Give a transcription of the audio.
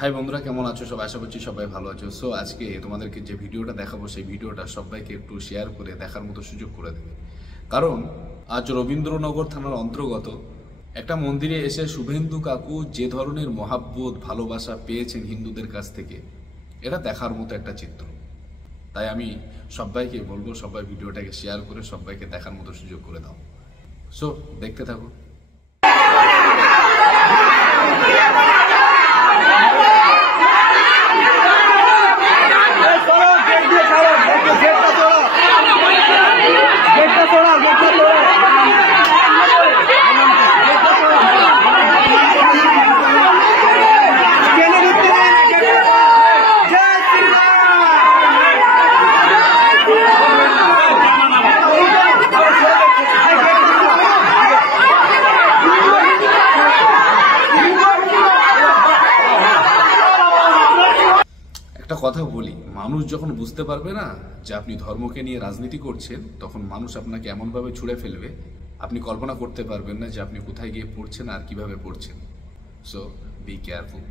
High বন্ধুরা, কেমন আছো সবাই? আশা করছি সবাই ভালো আছো। সো আজকে তোমাদেরকে যে ভিডিওটা দেখাবো সেই ভিডিওটা সবাইকে একটু শেয়ার করে দেখার মতো সুযোগ করে দেবে। কারণ আজ রবীন্দ্রনগর থানার অন্তর্গত একটা মন্দিরে এসে শুভেন্দু কাকু যে ধরনের মহাব্বত ভালোবাসা পেয়েছেন হিন্দুদের কাছ থেকে, এটা দেখার মতো একটা চিত্র। তাই আমি সবাইকে বলবো, সবাই ভিডিওটাকে শেয়ার করে সবাইকে দেখার মতো সুযোগ করে দাও। সো দেখতে থাকো। একটা কথা বলি, মানুষ যখন বুঝতে পারবে না যে আপনি ধর্মকে নিয়ে রাজনীতি করছেন, তখন মানুষ আপনাকে এমনভাবে ছুঁড়ে ফেলবে আপনি কল্পনা করতে পারবেন না যে আপনি কোথায় গিয়ে পড়ছেন আর কিভাবে পড়ছেন। So be careful.